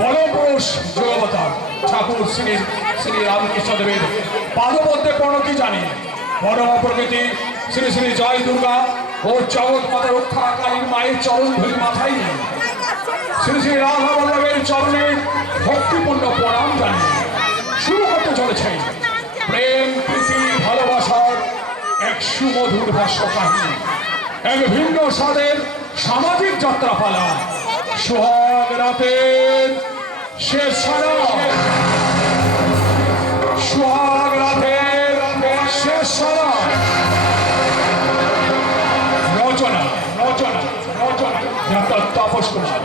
পরমপুরুষ জগবতার ঠাকুর শ্রী শ্রী রামকৃষ্ণদেবের পাদপদ্মে প্রণতি জানি পরম প্রকৃতি শ্রী শ্রী জয় দুর্গা ও জগৎ মাতা রক্ষাকালীর মায়ের চরণ ধুলি মাথায় নিয়ে শ্রী শ্রী রাধা বল্লভের চরণে ভক্তিপূর্ণ প্রণাম জানি শুরু করতে চলেছে প্রেম প্রীতি ভালোবাসার এক সুমধুর ভাষ্য কাহিনী, এক ভিন্ন স্বাদের সামাজিক যাত্রাপালা। সোহাগ রাতের শেষ সারা, সোহাগ রাতের শেষ সারা। রচনা রচনা রচনা ডাক্তার তাপস কুমার,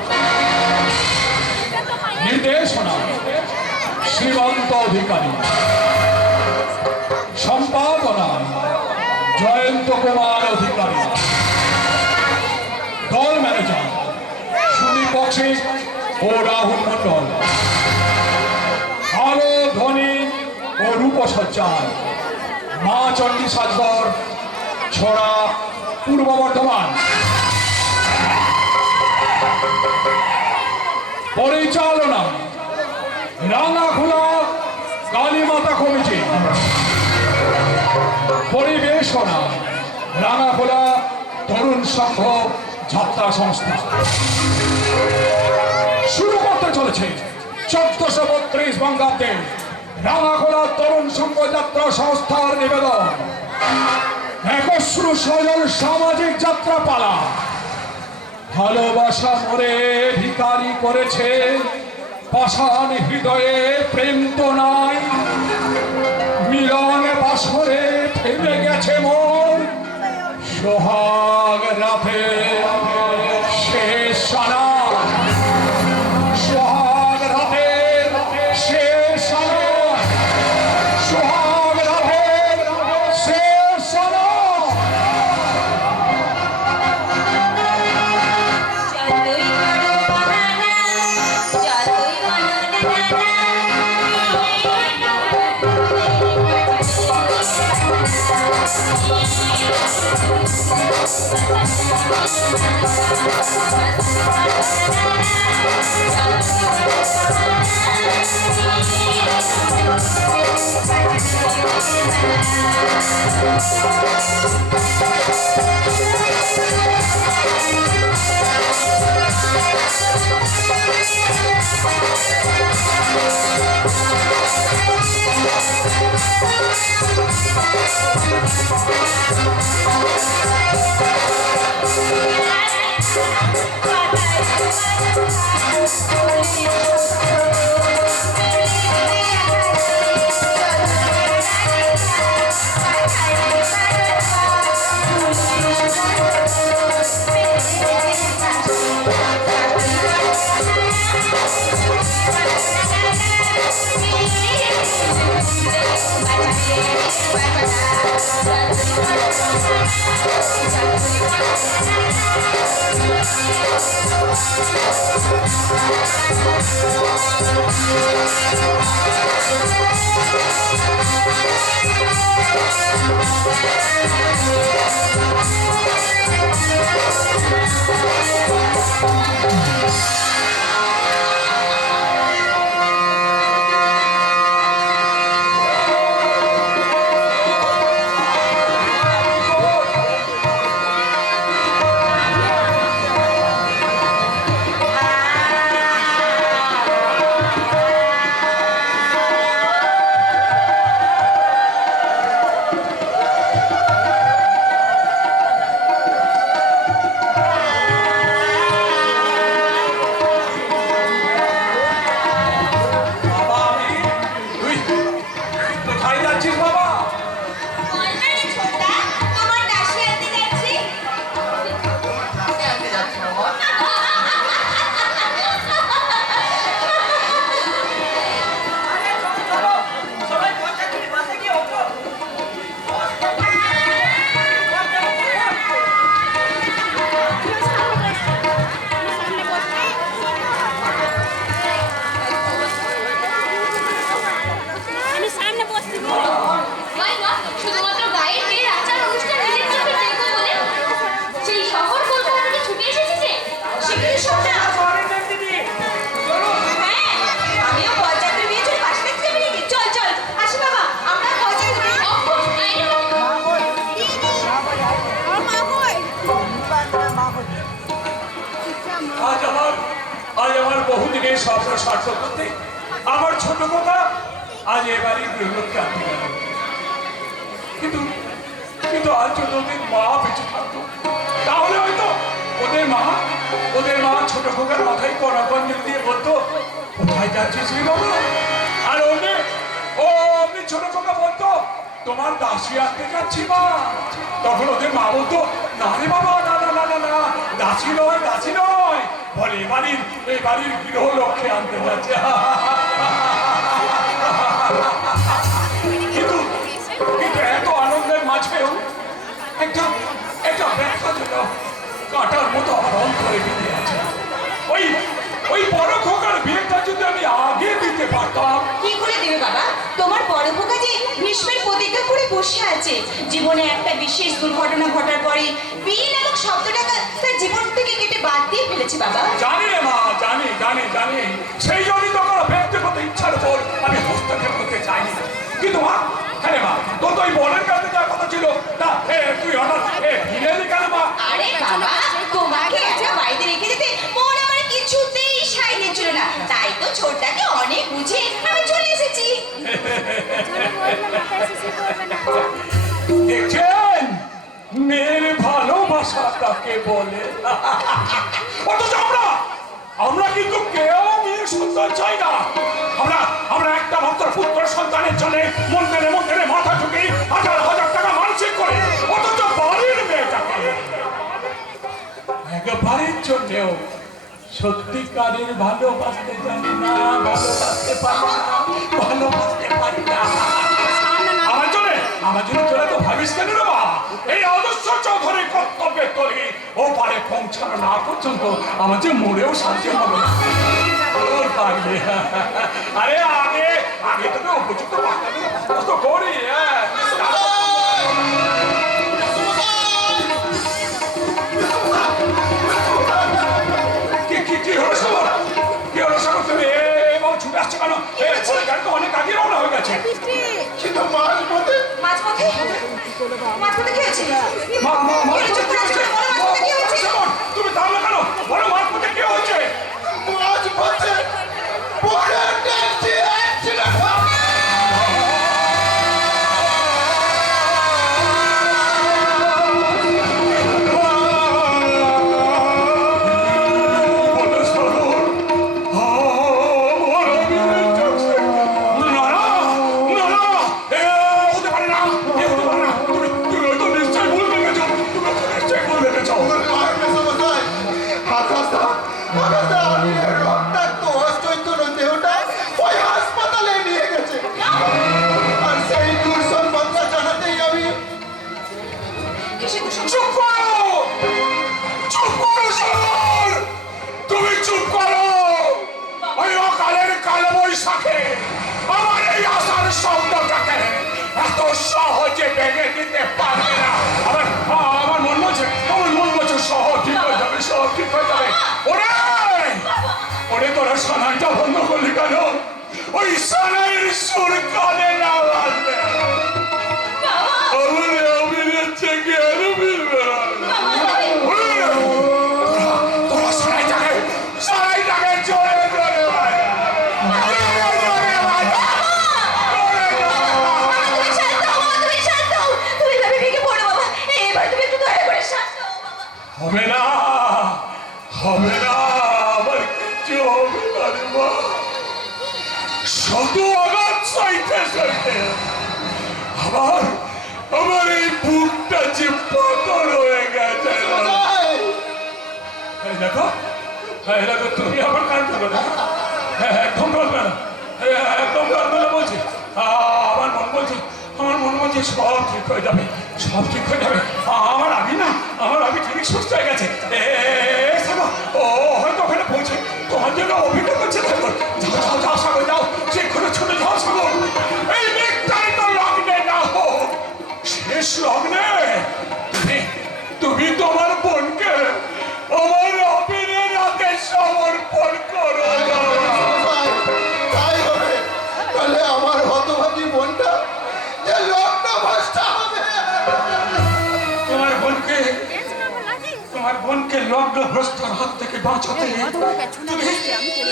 নির্দেশনা শ্রীমন্ত অধিকারী, সম্পাদনা জয়ন্ত কুমার অধিকারী, দল ম্যানেজার সুদীপ বক্সি ও রাহুল মন্ডল, আলো ধ্বনি ও রূপসজ্জায় মা চণ্ডী সাজঘর, ছড়া, পূর্ব বর্ধমান। পরিচালনা রাঙাখোলা কালীমাতা কমিটি, পরিবেশনা রাঙাখোলা তরুণ সংঘ যাত্রা সংস্থা। শুরু করতে চলেছে 1432 বঙ্গাব্দে রাঙাখোলা তরুণ সংঘ যাত্রা সংস্থার নিবেদন একশ্রু সজল সামাজিক যাত্রা পালা। ভালোবাসা মরে ভিখারি করেছে পাষাণ হৃদয়ে, প্রেম তো নাই, মিলন বাসরে থেমে গেছে মন। সোহাগ রাতে শেষ সারা, সোহাগ রাতে শেষ সারা, সোহাগ রাতে শেষ সারা। সেই স্বপ্ন সার্থক করতে আমার ছোট কথা আজ এবারে গৃহলক্ষ্মী আনতে গেল। কিন্তু কিন্তু আজ যদি ওদের মা বেঁচে থাকতো তাহলে হয়তো ওদের মা ছোট খোকার মাথায় কড়া গঞ্জল দিয়ে বলতো, কোথায় যাচ্ছিস রে বাবা? আর অমনি ছোট খোকা বলতো, তোমার দাসী আনতে যাচ্ছি মা। তখন ওদের মা বলতো, না রে বাবা, না না না না না, দাসী নয়, বলে এবাড়ির গৃহলক্ষ্মী আনতে যাচ্ছে। কিন্তু এত আনন্দের মাঝেও একটা ব্যাখ্যা যেন কাটার মতো আমার অন্তরে বিঁধে আছে। ওই বড় খোকার বিয়েটা যদি আমি আগে দিতে পারতাম। কি করে দেবে বাবা? তোমার বড় খোকা যে ভীষ্মের প্রতিজ্ঞা করে বসে আছে, জীবনে একটা বিশেষ দুর্ঘটনা ঘটার পরে বিয়ে নামক শব্দটাকে তার জীবন থেকে কেটে বাদ দিয়ে ফেলেছে বাবা। জানি রে মা, জানি। সেই জন্যই তো কোনো ব্যক্তিগত ইচ্ছার উপর আমি হস্তক্ষেপ করতে চাইনি। কিন্তু মা, হ্যাঁ মা, তোর তো ওই বোনের কাছে যাওয়ার কথা ছিল না, তুই হঠাৎ ফিরে এলি কেন মা? আরে বাবা, তোমাকে একা বাড়িতে রেখে যেতে মন আমার কিছুতেই সায় দিচ্ছিল না, তাই তো ছোটটাকে অনেক বুঝে আমি চলে এসেছি। দেখছেন মেয়ের ভালোবাসা কাকে বলে? অথচ আমরা কিন্তু কেউ মেয়ের সন্তান চাই না। আমরা একটা মাত্র পুত্র সন্তানের জন্য মন্দিরে মাথা ঠুকে হাজার টাকা মানসিক করে, অথচ বাড়ির মেয়েটাকে একবারের জন্যেও সত্যিকারের ভালোবাসতে জানি না, ভালোবাসতে পারি না। আমার জন্য তোরা তো ভাবিস কেন রে মা? এই আদর্শ চৌধুরীর কর্তব্যের তরি ও পারে পৌঁছানো না পর্যন্ত আমার যে মরেও শান্তি হবে না। আরে আগে তোকে উপযুক্ত করি। কি হলো সব? তুমি ছুটে আসছো কেন? গাড়ি তো অনেক আগে রওনা হয়ে গেছে। কিন্তু মাঝপথে কি হয়েছে? তুমি তাহলে কেন বলো মাঝপথে কি হয়েছে? আমার এই আশার শব্দটাকে এত সহজে ভেঙে দিতে পারবে না। আমার মন বলছে সব ঠিক হয়ে যাবে। ওরে তোরা সানাইটা বন্ধ করলি কেন? ওই সানাইয়ের সুর কানে না বাজলে তোরা সানাইটাকে জোরে হবে না, আমার কিছু হবে না রে মা। শুধু আঘাত সইতে আমার এই বুকটা যে পাথর হয়ে গেছে। দেখো তুমি আমার কান ধরো না, একদম বলবে না, বলছি। আমার মন বলছে সব ঠিক হয়ে যাবে। আমার আগে ঠিক সুস্থ হয়ে গেছে। ও হয়তো ওখানে পৌঁছে তোমার জন্য অভিনয় করছে। যাও সাগর, যাও সেখানে ছুটে যাও সাগর। এই মেঘটাই তো লগ্নে না হোক, শেষ লগ্নে তুমি তোমার বোনকে আমার অভিনয়ের হাতে সমর্পণ করো। তাই হবে, তাহলে আমার হতভাগী বোনটা যে লগ্ন ভ্রষ্ট হবে। তোমার বোনকে লগ্ন ভ্রষ্টর হাত থেকে বাঁচাতে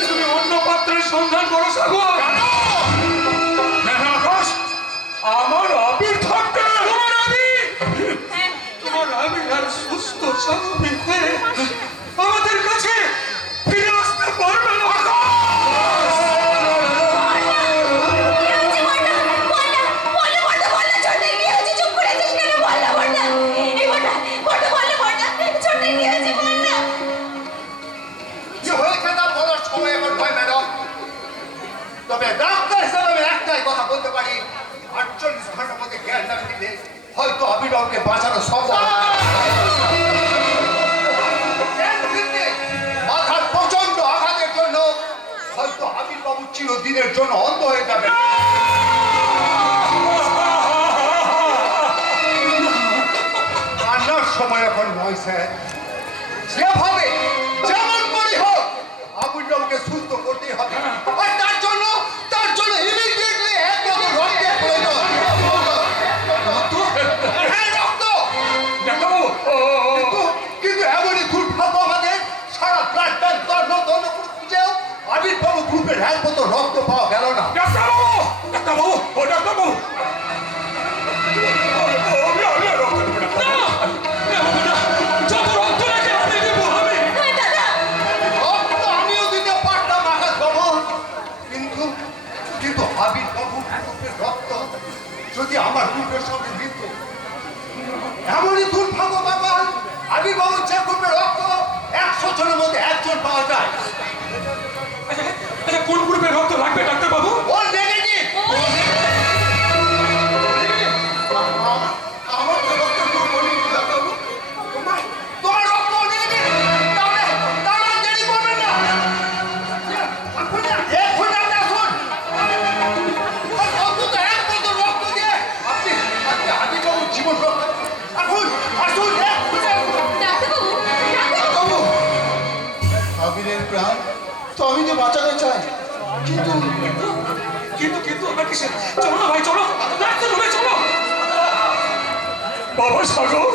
তুমি অন্য সন্ধান করো সাগর। কেন আকাশ? আমার আবির থাকতে তোমার আবির, তোমার আবির আর সুস্থ স্বাভাবিক হয়ে আমাদের কাছে ফিরে আসতে পারবে না। কি হয়েছে তা বলার সময় আমার নয় ম্যাডাম। তবে ডাক্তার হিসাবে আমি একটাই কথা বলতে পারি, 48 ঘন্টার মধ্যে জ্ঞান না ফিরলে হয়তো অভিনবকে বাঁচানো সম্ভব না। জ্ঞান ফিরলে মাথার প্রচন্ড আঘাতের জন্য হয়তো আবির্বাবু চিরদিনের জন্য অন্ধ হয়ে যাবে। কান্নার সময় এখন নয় স্যার। যেভাবে যেমন করে হোক আবির্বাবুকে সুস্থ করতেই হবে। আর তার জন্য ইমিডিয়েটলি এক বোতল রক্তের প্রয়োজন। হ্যাঁ, রক্ত। কিন্তু এমনই দুর্ভাগ্য আমাদের, সারা ব্লাড ব্যাংক তন্ন খুঁজেও আবির্বাবু গ্রুপের এক বোতল রক্ত পাওয়া গেল না। ডাক্তারবাবু, ডাক্তারবাবু, ও ডাক্তারবাবু, যত রক্ত লাগে আমি দেবো, আমি। রক্ত আমিও দিতে পারতাম আকাশবাবু, কিন্তু আবির্বাবু গ্রুপের রক্ত যদি আমার গ্রুপের সঙ্গে মিলত, এমনই দুর্ভাগ্য বাবা, আবির্বাবু যে গ্রুপের রক্ত 100 জনের মধ্যে একজন পাওয়া যায়। আচ্ছা, আচ্ছা, কোন গ্রুপের রক্ত লাগবে ডাক্তারবাবু? ও নেগেটিভ। আমার তো রক্ত গ্রুপ বলি ডাক্তারবাবু। তোমার রক্ত নেগেটিভ। তাহলে দেরি করবেন না। এক্ষুনি আপনি আসুন। অন্তত এক বোতল রক্ত দিয়ে আপনি আবির্বাবুর জীবন রক্ষা আসুন, এক্ষুনি আসুন। ডাক্তারবাবু, আবিরের প্রাণ তো আমি তো বাঁচাতে চাই, কিন্তু আমরা কিসে? চলো না ভাই, চলো ডাক্তার রুমে চলো। বাবা সাগর,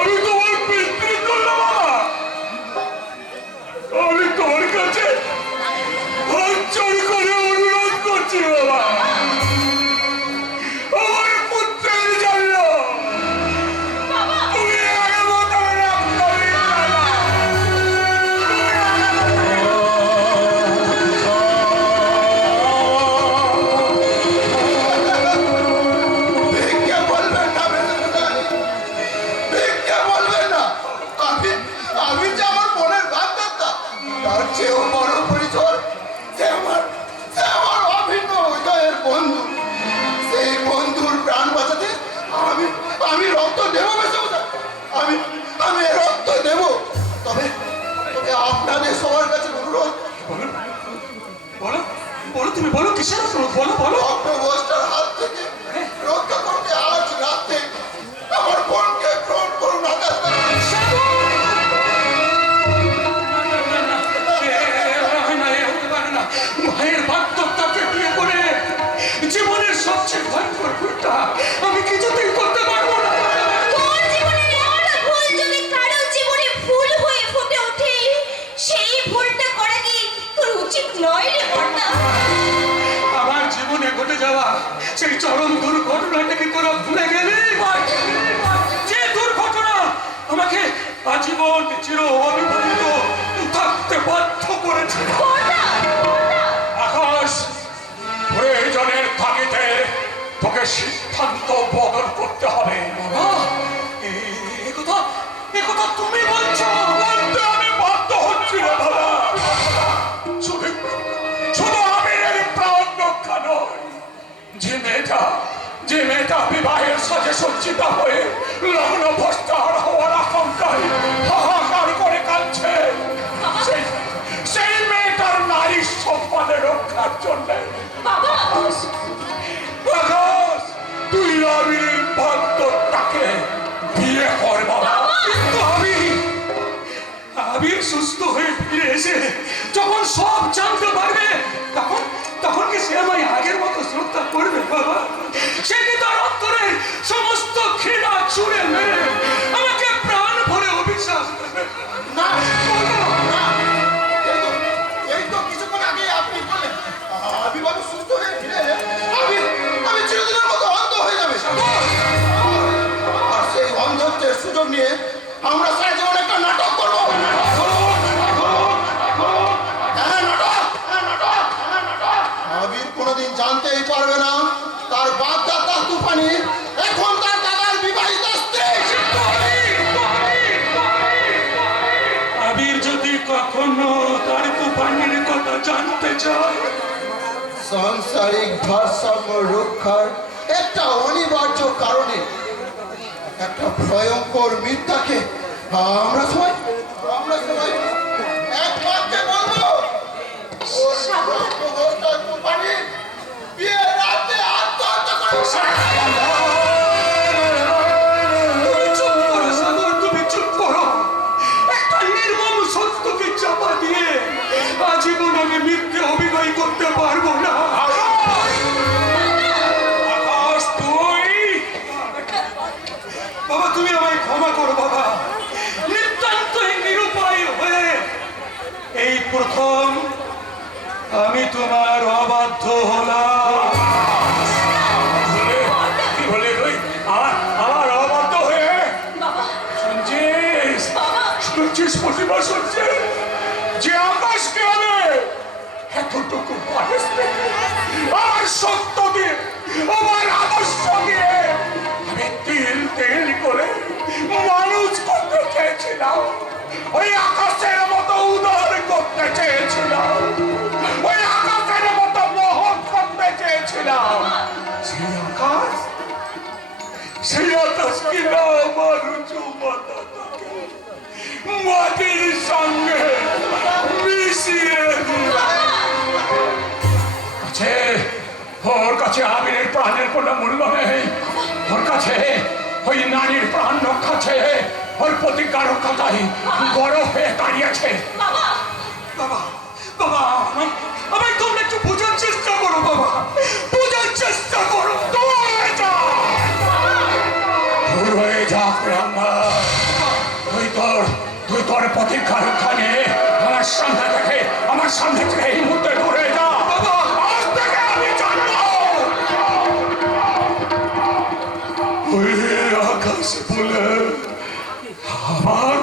আমি তোমার পিতৃ করলাম বাবা। আমি তোমার কাছে হাত জোড় করে অনুরোধ করছি বাবা, আমার পুত্রের জন্য তুমি আগের মতো রক্ত দিও না। ভিক্ষা বলবেন না বেদনাদারি, ভিক্ষা বলবেন না। আমি যে আমার মনের বাধ্যতা, তার চেয়েও বড় পরিচয় সে আমার অভিন্ন হৃদয়ের বন্ধু। সেই বন্ধুর প্রাণ বাঁচাতে আমি রক্ত দেবো বেশি, আমি রক্ত দেব। তবে আপনাদের সবার কাছে অনুরোধ, বলো বলো, তুমি বলো কিসের অনুরোধ, বলো। অগ্রবস্তার হাত থেকে রক্ষা করতে আজ রাতে আমার বোনকে গ্রহণ করুন আকাশ। ভাইয়ের বাধ্যতাকে বিয়ে করে জীবনের সবচেয়ে ভয়ঙ্কর ভুলটা আমি কিছুতেই করতে পারবো না। তোর জীবনের এমনটা ভুল যদি কারো জীবনে ভুল হয়ে ফুটে ওঠে, সেই ভুলটা করা কি তোর উচিত নয় রে বর্ণা? আমার জীবনে ঘটে যাওয়া সেই চরম দুর্ঘটনাটাকে তোরা ভুলে গেলি? যে দুর্ঘটনা আমাকে আজীবন চির অবিবাহিত থাকতে বাধ্য করেছে। আকাশ, প্রয়োজনের তাগিদে তোকে সিদ্ধান্ত বদল করতে হবে। একথা তুমি বলছো, বলতে আমি বাধ্য হচ্ছি না বাবা। শুধু আমিরের প্রাণ রক্ষা নয়, যে মেয়েটা বিবাহের সাজে সজ্জিত হয়ে লগ্ন ভ্রষ্টার হওয়ার আশঙ্কায় হাহাকার করে কাঁদছে, সেই মেয়েটার নারী সম্মানের রক্ষার জন্য আকাশ, তুই আমিরের ভাগ্যটাকে বিয়ে কর বাবা। কিন্তু আবির সুস্থ হয়ে ফিরে এসে যখন সব জানতে পারবে, তখন কি সে আমায় আগের মতো শ্রদ্ধা করবে বাবা? সে কি তার অন্তরে সমস্ত ঘৃণা ছুঁড়ে মেরে আমাকে প্রাণ ভরে অভিশাপ দেবে? না, এই তো পানি এখন তার দাদার বিবাহিত স্ত্রী। আবির যদি কখনো তার কুপানির কথা জানতে চায়, সাংসারিক ভারসাম্য রক্ষার একটা অনিবার্য কারণে একটা ভয়ঙ্কর মিথ্যাকে আমরা সবাই এক বাক্যে বলবো, ওর সর্বভোক্তার কুপানি বিয়ের রাতে আত্মহত্যা করেছে। তুমি চুপ করো সাগর, তুমি চুপ করো। একটা নির্মম সত্যকে চাপা দিয়ে আজীবন আমি মিথ্যে অভিনয় করতে পারবো না। আকাশ, তুই বাবা তুমি আমায় ক্ষমা করো বাবা, নিতান্তই নিরুপায় হয়ে এই প্রথম আমি তোমার অবাধ্য হলাম। কি বলে তুই আমার অবাধ্য হয়ে বাবা শুনছিস? শুনছিস প্রতিভা, শুনছিস যে আকাশকে হবে এতটুকু বয়স থেকে আমার সত্য দিয়ে আমার আদর্শ দিয়ে আমি তিল তিল করে মানুষ করতে চেয়েছিলাম, ওই আকাশের মতো উদার করতে চেয়েছিলাম, ওই আকাশের মতো মহৎ করতে চেয়েছিলাম। সেই আকাশ কিনা আমার উঁচু মাথাটাকে মাটির সঙ্গে মিশিয়ে আছে। ওর কাছে আবিরের প্রাণের কোনো মূল্য নেই, ওর কাছে ওই নারীর প্রাণ রক্ষা চেয়ে ওর প্রতিজ্ঞা রক্ষা তাই বড় হয়ে দাঁড়িয়েছে। বাবা বাবা বাবা আমায় তোমরা একটু বোঝার চেষ্টা করো বাবা, বোঝার চেষ্টা করো। দূর হয়ে যা, দূর হয়ে যা প্রিয়াঙ্গা। তুই তোর প্রতিজ্ঞা রক্ষা নিয়ে আমার সামনে থেকে এই মুহূর্তে দূর হয়ে যা। বাবা আজ থেকে আমি জানবো ওই আকাশ বলে আমার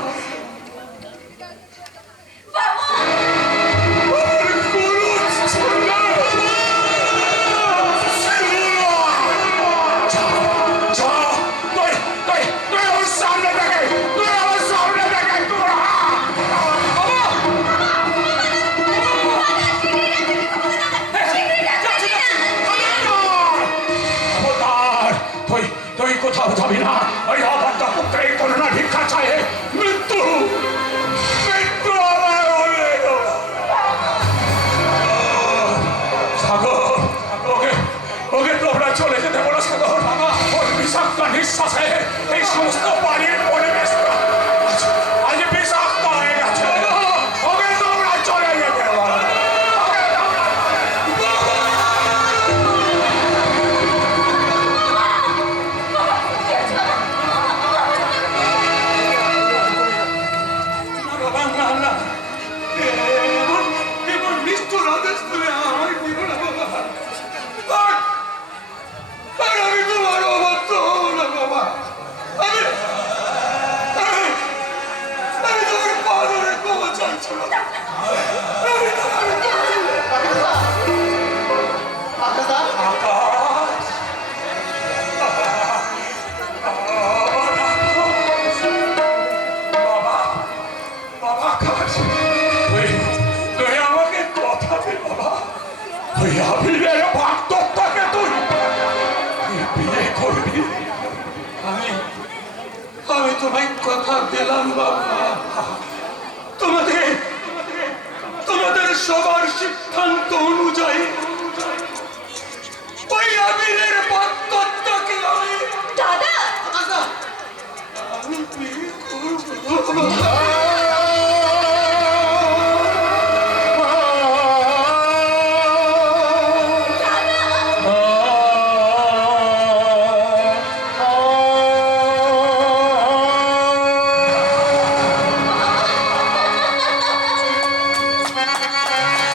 কোথাও যাবি না, ওই অবাধ্য পুত্রে করোনা ভিক্ষা চায় মৃত্যু মৃত্যু আমার হলে। সাগর, ওকে তোমরা চলে যেতে বলো সাগর। ওর বিষাক্ত নিঃশ্বাসে এই সমস্ত বাড়ির পরিবেশ আজ বিষাক্ত হয়ে গেছে। ওকে তোমরা চলে যেতে বলো। আমি তোমায় কথা দিলাম বাবা, তোমাদের সবার সিদ্ধান্ত অনুযায়ী